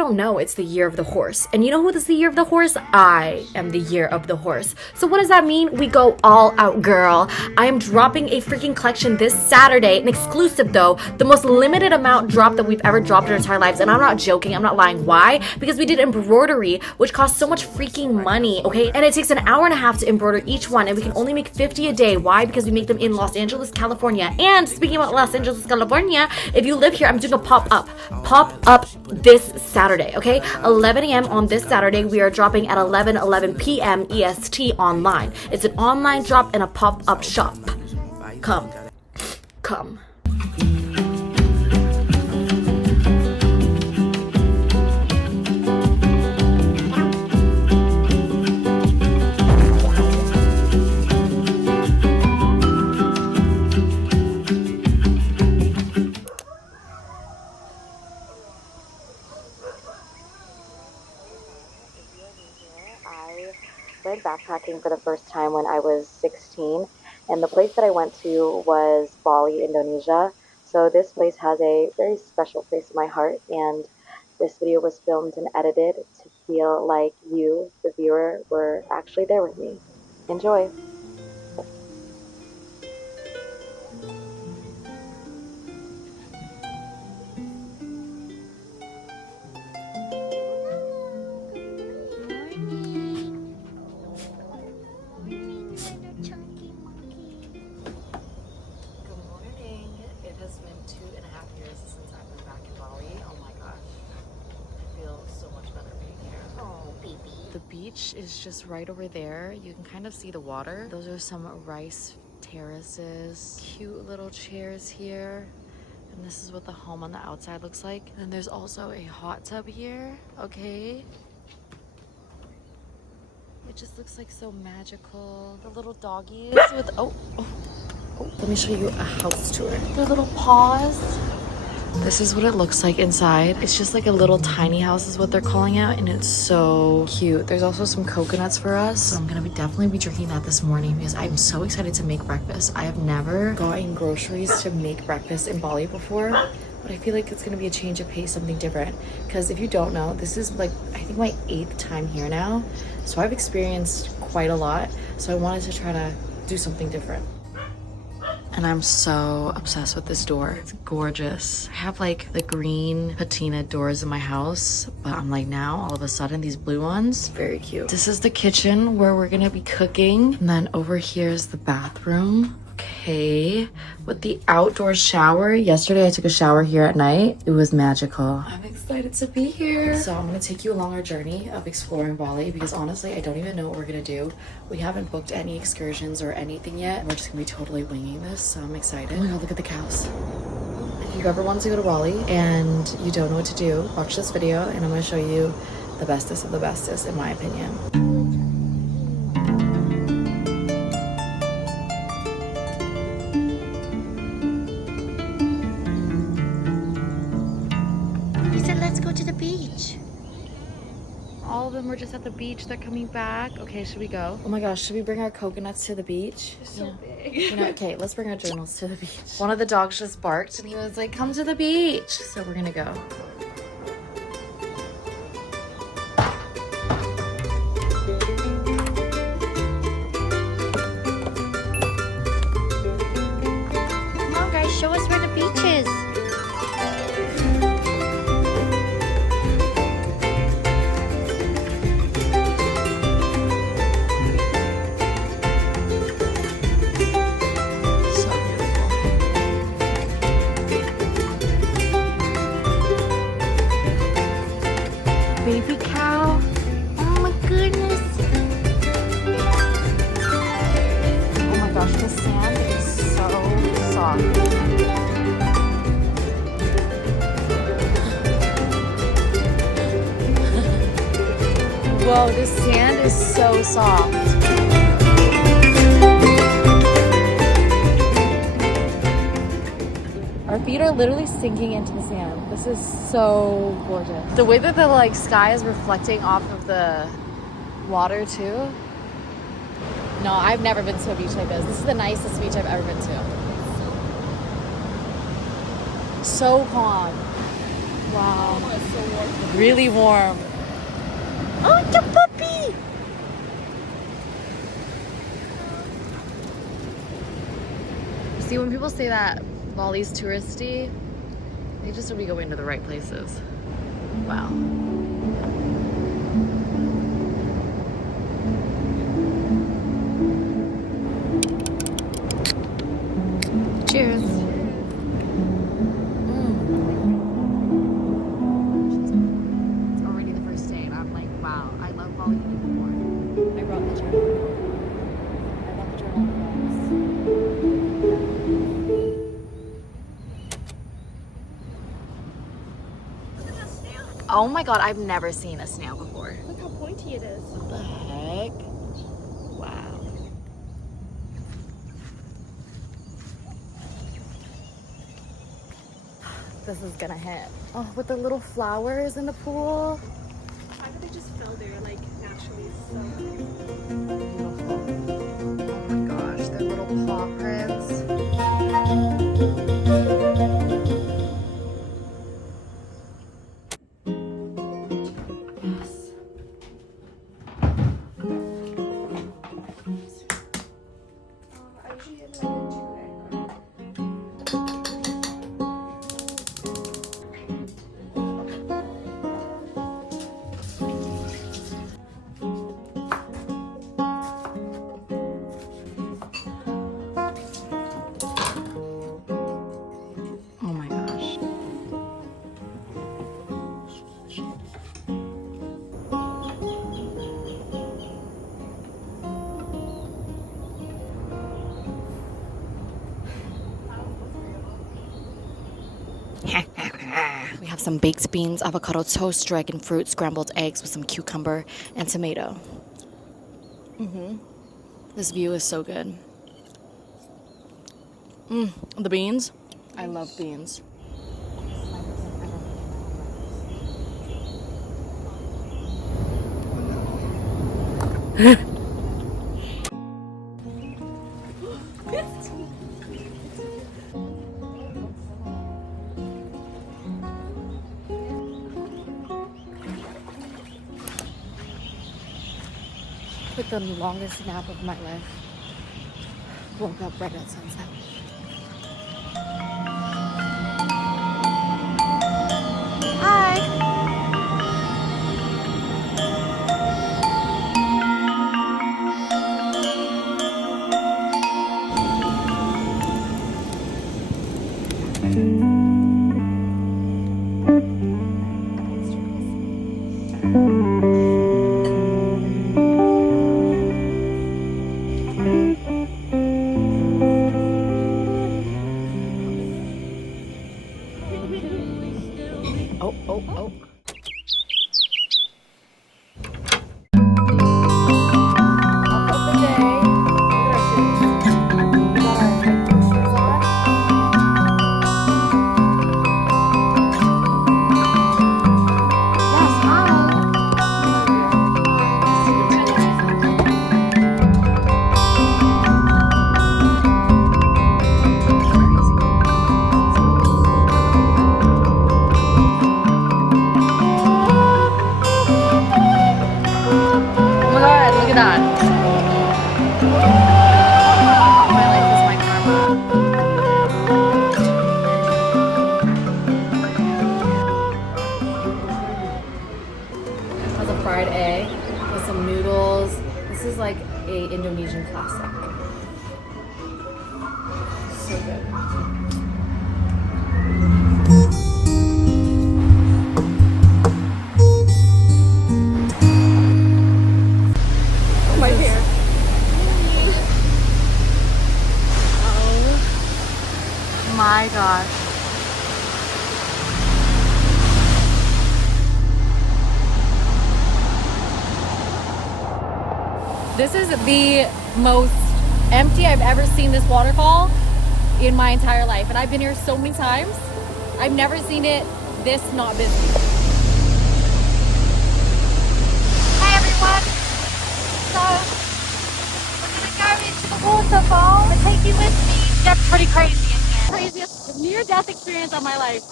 don't know, it's the year of the horse. And you know who is the year of the horse? I am the year of the horse. So what does that mean? We go all out, girl. I am dropping a freaking collection this Saturday, an exclusive though, the most limited amount drop that we've ever dropped in our entire lives. And I'm not joking, I'm not lying. Why? Because we did embroidery, which costs so much freaking money, okay? And it takes an hour and a half to embroider each one, and we can only make 50 a day. Why? Because we make them in Los Angeles, California. And speaking about Los Angeles, California, if you live here, I'm doing a pop-up this Saturday, okay? 11 a.m. on this Saturday. We are dropping at 11 p.m. EST online. It's an online drop and a pop-up shop. Come. I went backpacking for the first time when I was 16, and the place that I went to was Bali, Indonesia. So this place has a very special place in my heart, and this video was filmed and edited to feel like you, the viewer, were actually there with me. Enjoy! The beach is just right over there. You can kind of see the water. Those are some rice terraces, cute little chairs here. And this is what the home on the outside looks like. And there's also a hot tub here, okay? It just looks like so magical. The little doggies with, oh, let me show you a house tour. Their little paws. This is what it looks like inside. It's just like a little tiny house is what they're calling it, and it's so cute. There's also some coconuts for us. So I'm gonna definitely be drinking that this morning because I'm so excited to make breakfast. I have never gotten groceries to make breakfast in Bali before, but I feel like it's gonna be a change of pace, something different. Because if you don't know, this is like, I think my 8th time here now. So I've experienced quite a lot. So I wanted to try to do something different. And I'm so obsessed with this door. It's gorgeous. I have like the green patina doors in my house, but I'm like, now all of a sudden these blue ones, very cute. This is the kitchen where we're gonna be cooking. And then over here is the bathroom. Okay, with the outdoor shower. Yesterday I took a shower here at night. It was magical. I'm excited to be here. So I'm gonna take you along our journey of exploring Bali because honestly, I don't even know what we're gonna do. We haven't booked any excursions or anything yet. We're just gonna be totally winging this, so I'm excited. Oh my god, look at the cows. If you ever wanted to go to Bali and you don't know what to do, watch this video and I'm gonna show you the bestest of the bestest in my opinion. All of them were just at the beach. They're coming back. Okay, should we go? Oh my gosh, should we bring our coconuts to the beach? They're so big. You know, okay, let's bring our journals to the beach. One of the dogs just barked and he was like, come to the beach. So we're gonna go. Come on guys, show us where the beach is. Baby cow. Oh my goodness. Oh my gosh, the sand is so soft. Whoa, this sand is so soft. Our feet are literally sinking into the sand. This is so gorgeous. The way that the like sky is reflecting off of the water too. No, I've never been to a beach like this. This is the nicest beach I've ever been to. So calm. Wow. Oh, it's so warm. Really warm. Oh, it's a puppy! See, when people say that Bali's touristy, they just would be going to the right places. Wow. Cheers. It's already the first day, and I'm like, wow, I love Bali even more. I brought the journal. I brought the journal for us. Oh my god, I've never seen a snail before. Look how pointy it is. What the heck? Wow. This is gonna hit. Oh, with the little flowers in the pool. I bet they just fell there like naturally. So Beautiful. Oh my gosh, their little paw prints. Yes. I usually get like a 2 egg. Oh my gosh. We have some baked beans, avocado toast, dragon fruit, scrambled eggs with some cucumber and tomato. This view is so good. The beans. I love beans. Took the longest nap of my life. Woke up right at sunset. Oh. Up of the day. Look at our shoes. We got our hiking shoes on. Yes, oh my god, look at that. My life is my karma. Has a fried egg with some noodles. This is like a Indonesian classic. So good. My hair. Oh my gosh. This is the most empty I've ever seen this waterfall in my entire life. And I've been here so many times. I've never seen it this not busy. Hey everyone! So, we're gonna go into the waterfall. I'll take you with me. It gets pretty crazy in here. Craziest near-death experience of my life.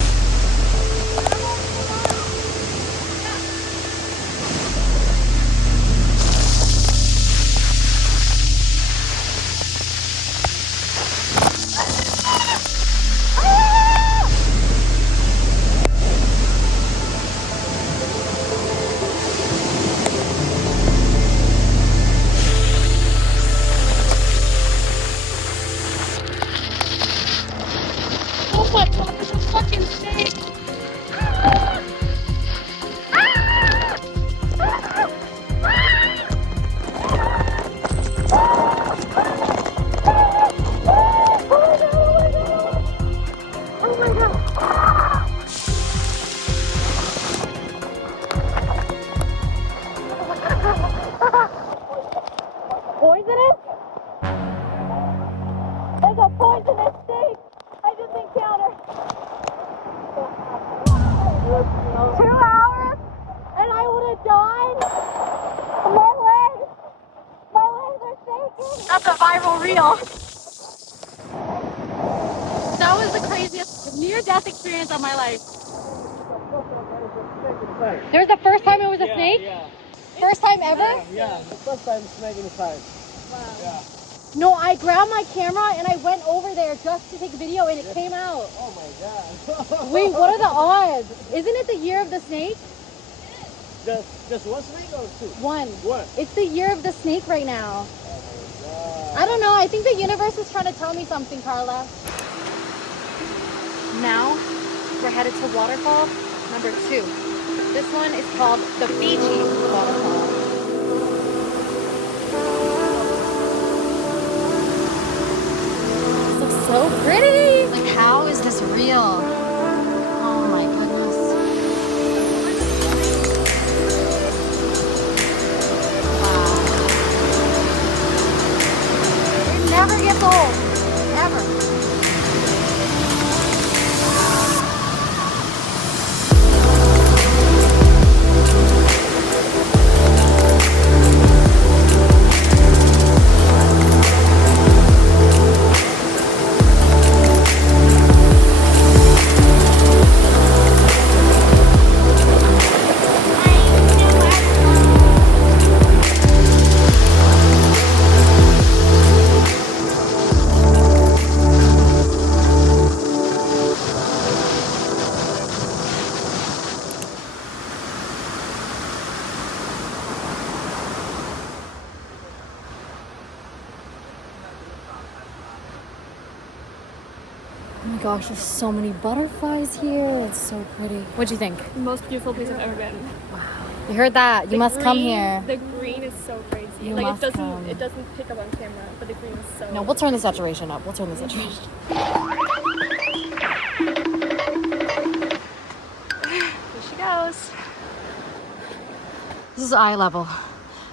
real. That was the craziest near-death experience of my life. There was the first time it was a snake? Yeah. First time ever? Yeah, the first time snake inside. Wow. Yeah. No, I grabbed my camera and I went over there just to take a video and it came out. Oh my god. Wait, what are the odds? Isn't it the year of the snake? Just one snake or two? One. One. It's the year of the snake right now. Oh my god. I don't know. I think the universe is trying to tell me something, Carla. Now, we're headed to waterfall number 2. This one is called the Fiji waterfall. This looks so pretty. Like, how is this real? Oh my goodness. Wow. It never gets old. Ever. Oh my gosh, there's so many butterflies here. It's so pretty. What'd you think? The most beautiful place I've ever been. You heard that? You must come here. The green is so crazy. You like must it doesn't come. it doesn't pick up on camera, but the green is so No, we'll turn the saturation up. We'll turn the saturation. Here she goes. This is eye level.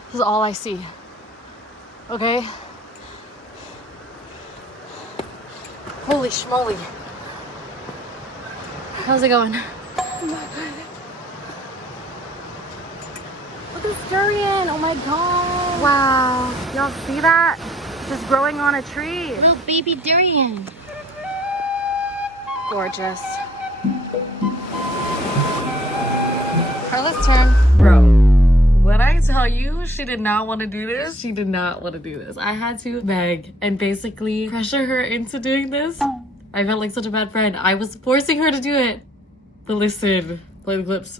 This is all I see. Okay? Holy schmoly. How's it going? Look at this durian. Oh my god. Wow. Y'all see that? Just growing on a tree. Little baby durian. Gorgeous. Carla's turn. Bro, when I tell you she did not want to do this, she did not want to do this. I had to beg and basically pressure her into doing this. I felt like such a bad friend. I was forcing her to do it. But listen, play the clips.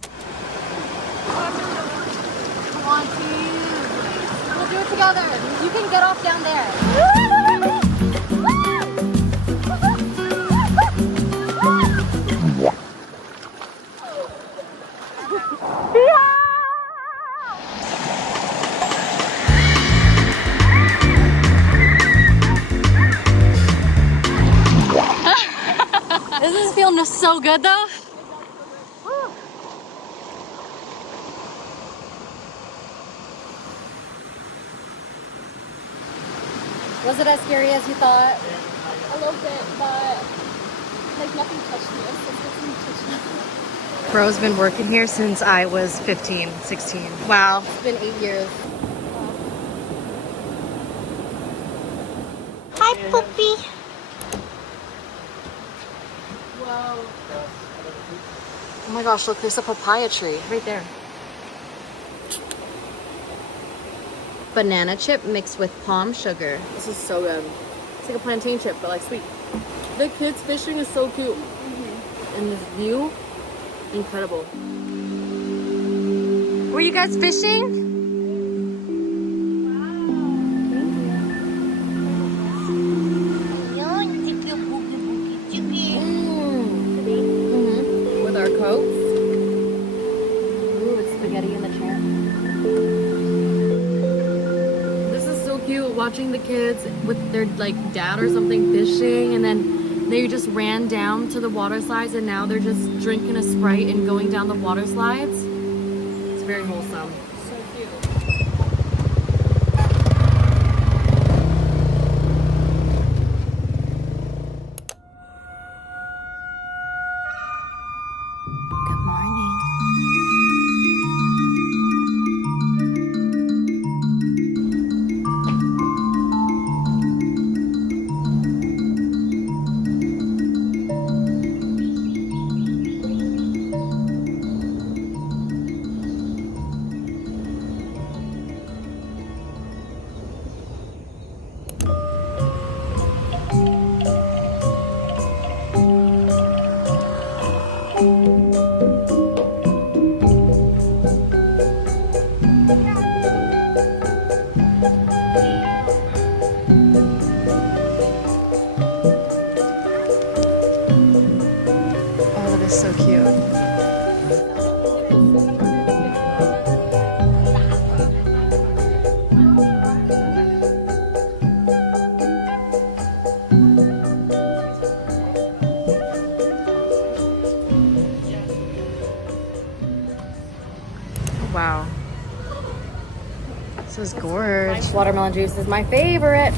Come on, please. We'll do it together. You can get off down there. Doesn't this feel so good though? Was it as scary as you thought? A little bit, but like nothing touched me. Nothing touched me. Bro's been working here since I was 15, 16. Wow. It's been 8 years. Hi, Poopy. Whoa. Oh my gosh, look, there's a papaya tree right there. Banana chip mixed with palm sugar. This is so good. It's like a plantain chip, but like sweet. The kids fishing is so cute. And this view, incredible. Were you guys fishing? With our coats. Ooh, it's spaghetti in the chair. This is so cute, watching the kids with their like dad or something fishing, and then they just ran down to the water slides and now they're just drinking a Sprite and going down the water slides. It's very wholesome. So cute. Good morning. is so cute. Wow. This is gorgeous. Watermelon juice is my favorite.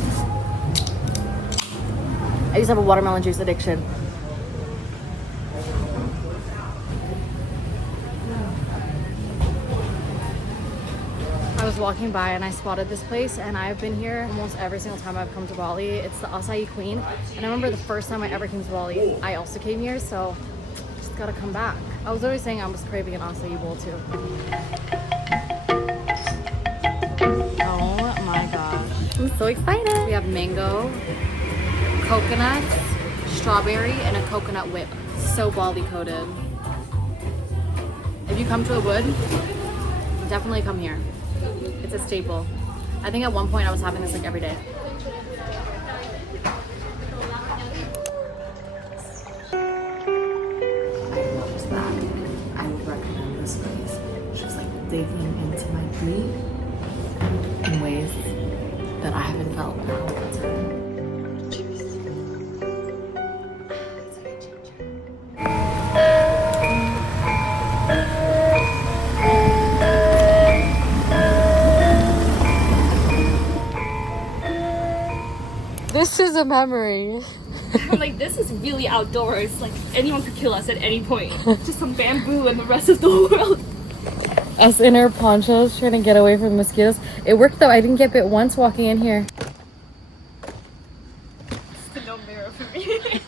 I used to have a watermelon juice addiction. I was walking by and I spotted this place, and I've been here almost every single time I've come to Bali. It's the Acai Queen, and I remember the first time I ever came to Bali, I also came here, so just gotta come back. I was always saying I was craving an acai bowl too. Oh my gosh. I'm so excited. We have mango, coconuts, strawberry, and a coconut whip. So Bali coated. If you come to Ubud, definitely come here. It's a staple. I think at one point I was having this like every day. I would recommend this place. Just like digging into my feet in ways that I haven't felt in a long time. This is a memory. I'm like, this is really outdoors. Like, anyone could kill us at any point. Just some bamboo and the rest of the world. Us in our ponchos trying to get away from mosquitoes. It worked though. I didn't get bit once walking in here. It's the no mirror for me.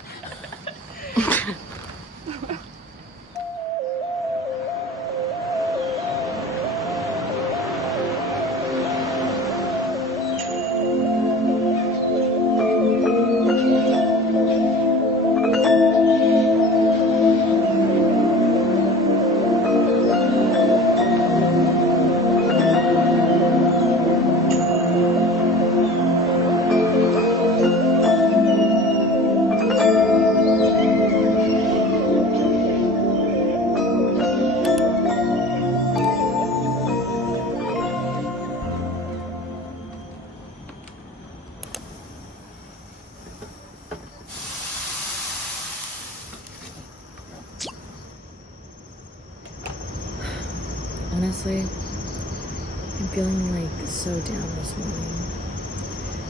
Honestly, I'm feeling like so down this morning.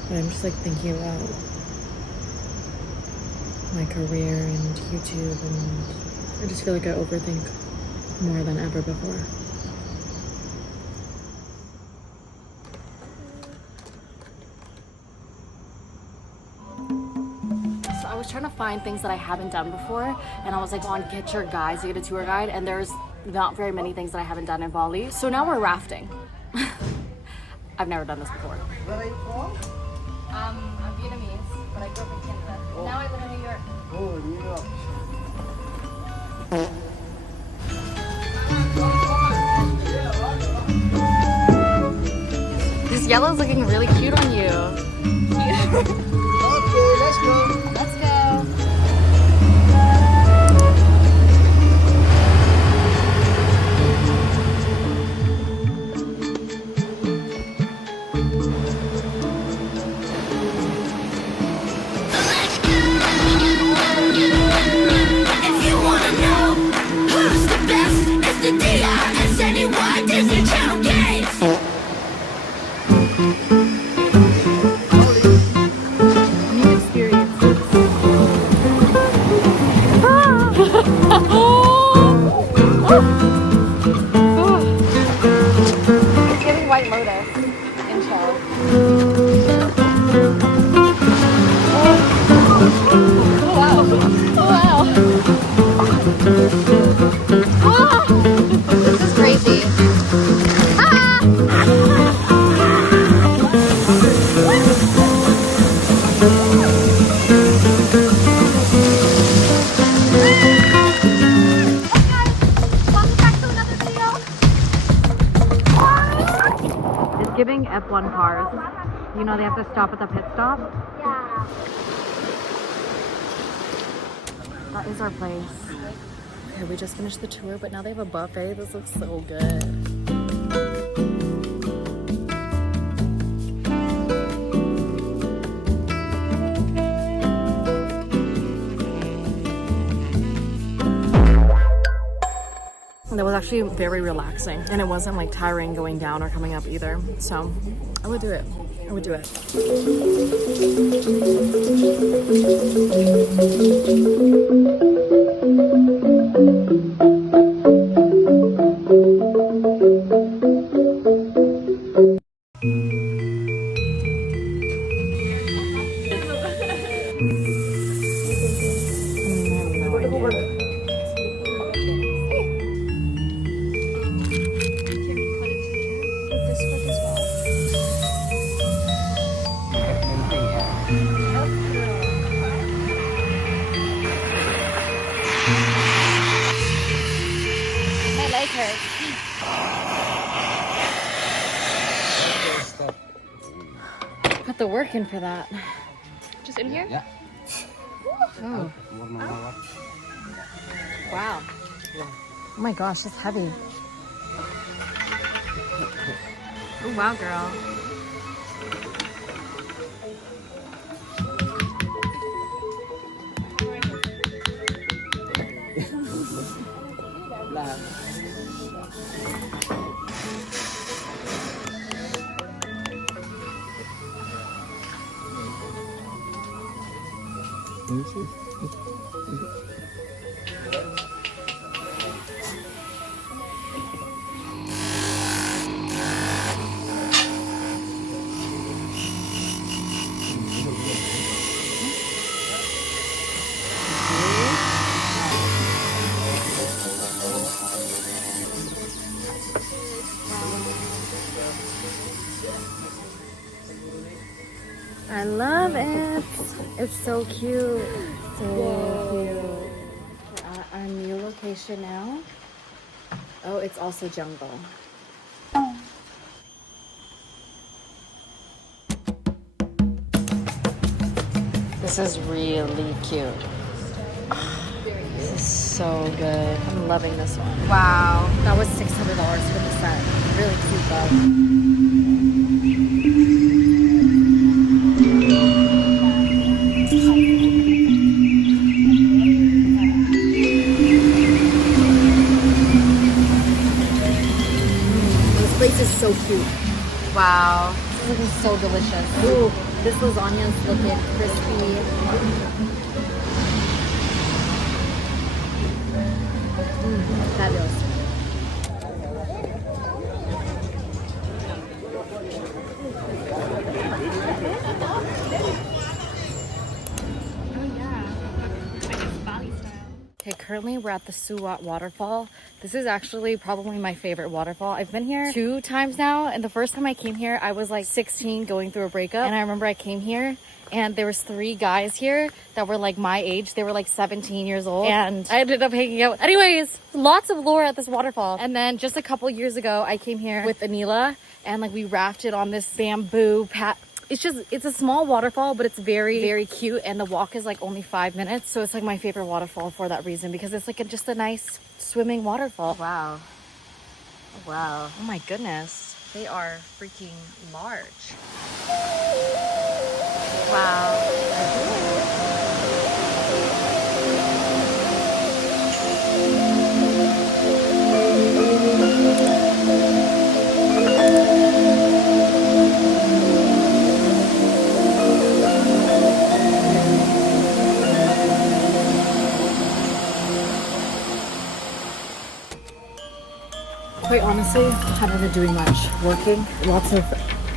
But I'm just like thinking about my career and YouTube, and I just feel like I overthink more than ever before. So I was trying to find things that I haven't done before, and I was like on Get Your Guides to get a tour guide, and there's not very many things that I haven't done in Bali. So now we're rafting. I've never done this before. Where are you from? I'm Vietnamese, but I grew up in Canada. Now I live in New York. Oh, New York. This yellow's looking really cute on you. Okay, let's go. Let's go. If you wanna know who's the best, it's the D-I-S-N-E-Y Disney Channel games. New experiences. It's giving White Lotus in shell. Oh wow. Oh wow. Ah! This is crazy. It's giving F1 cars. You know they have to stop at the pit stop? Yeah. That is our place. Okay, we just finished the tour, but now they have a buffet. This looks so good. That was actually very relaxing, and it wasn't like tiring going down or coming up either. So I would do it. I would do it. Put the work in for that. Just in here? Yeah. Oh. Wow. Oh my gosh, that's heavy. Oh wow, girl. I love it. It's so cute. So cute. We're at our new location now. Oh, it's also jungle. This is really cute. This is so good. I'm loving this one. Wow. That was $600 for the set. Really cute though. This is so cute. Wow. This is so delicious. Ooh, this lasagna is looking crispy. Fabulous. Okay, currently we're at the Suwat waterfall. This is actually probably my favorite waterfall. I've been here 2 times now, and the first time I came here, I was like 16 going through a breakup, and I remember I came here and there was 3 guys here that were like my age. They were like 17 years old, and I ended up hanging out. Anyways, lots of lore at this waterfall. And then just a couple years ago, I came here with Anila, and like we rafted on this bamboo path. It's a small waterfall, but it's very, very cute. And the walk is like only 5 minutes. So it's like my favorite waterfall for that reason, because it's like just a nice swimming waterfall. Wow. Wow. Oh my goodness. They are freaking large. Wow. Quite honestly, haven't been doing much. Working. Lots of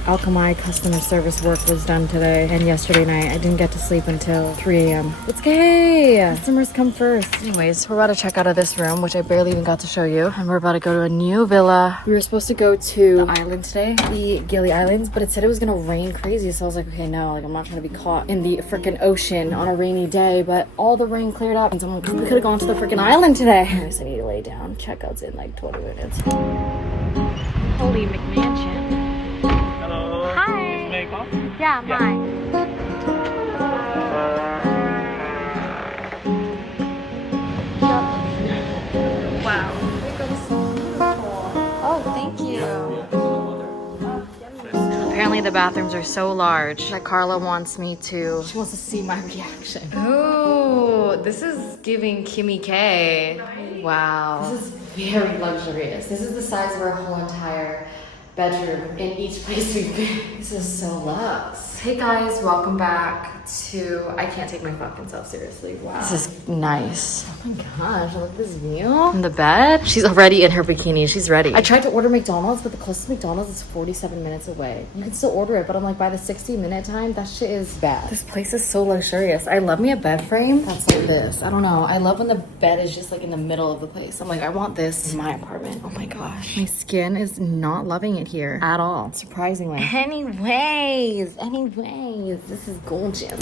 Alchemai customer service work was done today, and yesterday night I didn't get to sleep until 3 a.m. It's okay. Customers come first. Anyways, we're about to check out of this room, which I barely even got to show you, and we're about to go to a new villa. We were supposed to go to the island today, the Gili Islands, but it said it was gonna rain crazy, so I was like, okay, no, like I'm not trying to be caught in the freaking ocean on a rainy day. But all the rain cleared up, and so I'm like, we could have gone to the freaking island today. Anyways, I need to lay down. Checkout's in like 20 minutes. Holy McMansion. Yeah, mine. the bathrooms are so large that Carla wants me to, she wants to see my reaction. Ooh, this is giving Kimmy K. Wow. This is very luxurious. This is the size of our whole entire bedroom in each place we've been. This is so luxe. Hey guys, welcome back to, I can't take my fucking self seriously. Wow. This is nice. Oh my gosh, look at this view. In the bed. She's already in her bikini. She's ready. I tried to order McDonald's, but the closest McDonald's is 47 minutes away. You can still order it, but I'm like, by the 60-minute time, that shit is bad. This place is so luxurious. I love me a bed frame that's like this. I don't know. I love when the bed is just like in the middle of the place. I'm like, I want this in my apartment. Oh my gosh. My skin is not loving it here at all, surprisingly. Anyways, this is gorgeous.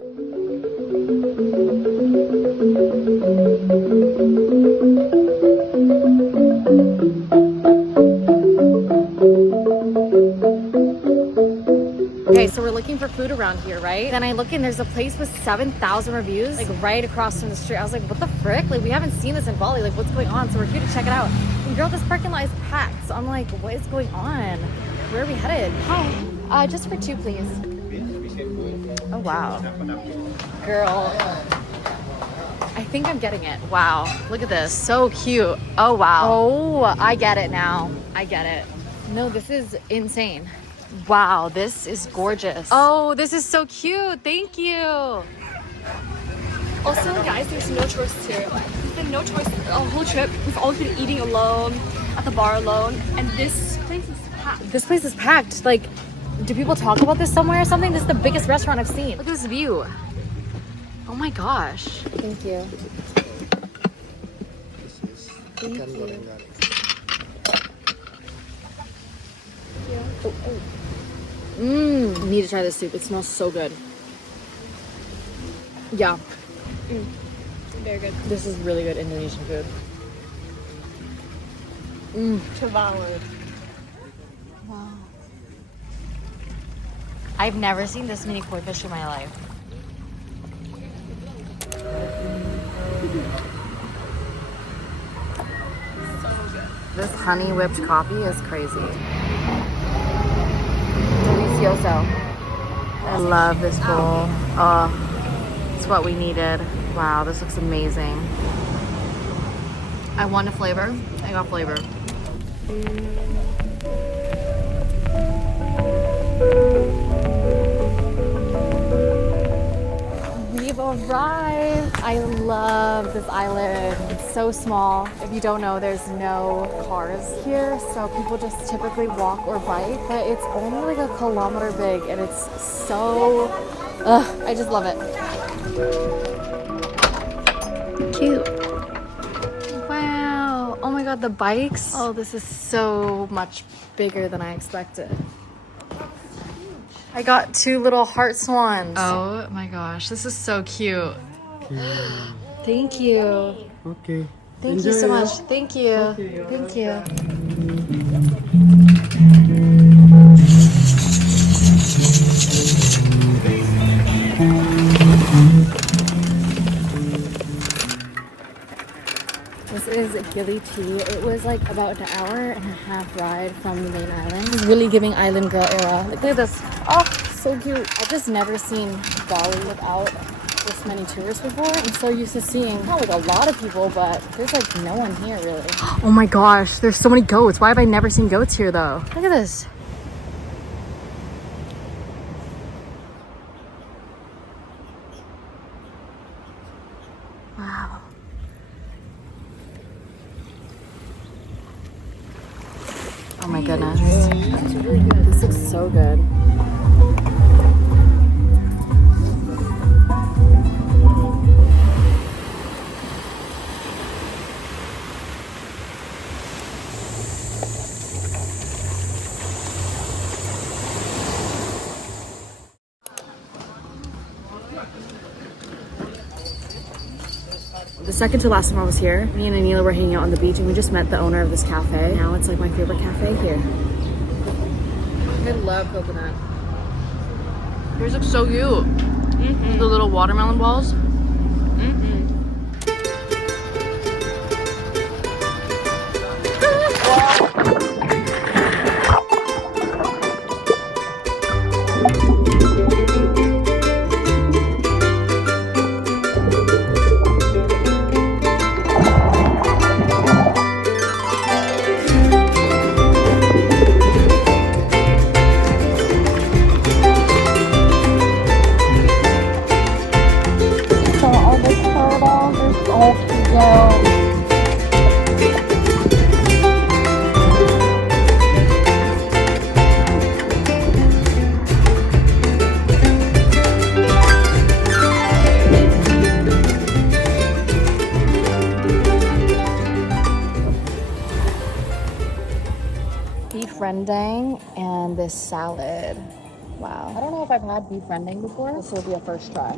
Okay, so we're looking for food around here, right? Then I look and there's a place with 7,000 reviews, like right across from the street. I was like, what the frick? Like, we haven't seen this in Bali. Like, what's going on? So we're here to check it out. And girl, this parking lot is packed. So I'm like, what is going on? Where are we headed? Hi, just for 2, please. Oh, wow. Girl, I think I'm getting it. Wow, look at this. So cute. Oh, wow. Oh, I get it now. I get it. No, this is insane. Wow, this is gorgeous. Oh, this is so cute. Thank you. Also, guys, there's no choice here. There's been no choice the whole trip. We've always been eating alone, at the bar alone, and this place is packed. This place is packed. Like, do people talk about this somewhere or something? This is the biggest restaurant I've seen. Look at this view. Oh my gosh. Thank you. Thank you. Oh, oh. Need to try this soup. It smells so good. Yeah. Very good. This is really good Indonesian food. Devoured. Wow. I've never seen this many koi fish in my life. This honey whipped coffee is crazy. Delicioso. I love this bowl. Oh, it's what we needed. Wow, this looks amazing. I want a flavor. I got flavor. We've arrived. I love this island. It's so small. If you don't know, there's no cars here, so people just typically walk or bike, but it's only like 1 kilometer big and it's so, I just love it. Cute. Wow. Oh my god, the bikes. Oh, this is so much bigger than I expected. I got 2 little heart swans. Oh my gosh, this is so cute. Thank you. Okay. Thank you so much. Thank you. Thank you. This is Gili tea. It was like about an hour and a half ride from the main island. It's really giving island girl era. Look at this. Oh, so cute. I've just never seen Bali without this many tourists before. I'm so used to seeing not like a lot of people, but there's like no one here really. Oh my gosh, there's so many goats. Why have I never seen goats here though? Look at this. Wow. Oh my goodness. This looks so good. The second to last time I was here, me and Anila were hanging out on the beach and we just met the owner of this cafe. Now it's like my favorite cafe here. I love coconut. Yours looks so cute. The little watermelon balls. Beef rendang and this salad. Wow. I don't know if I've had beef rendang before. This will be a first try.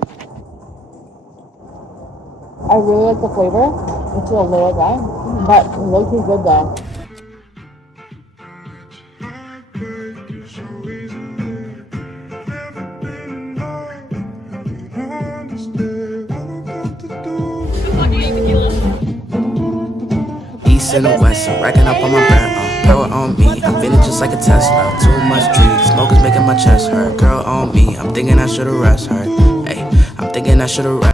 I really like the flavor. It's a lower guy, but it looks good though. East and the west, I'm racking up on my bread. Power on me, I'm feeling just like a Tesla. Too much trees, smoke is making my chest hurt. Girl on me, I'm thinking I should've rest her. Hey, I'm thinking I should've rest.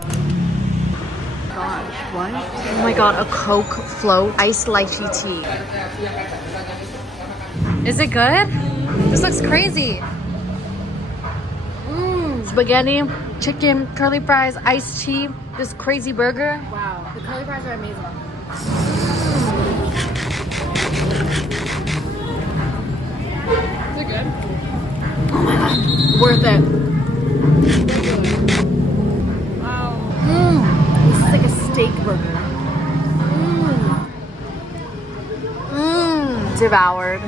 What? Oh my god, a Coke float iced lychee tea. Is it good? This looks crazy. Spaghetti, chicken, curly fries, iced tea, this crazy burger. Wow, the curly fries are amazing. Is it good? Oh my god, worth it. Wow. This is like a steak burger. Devoured.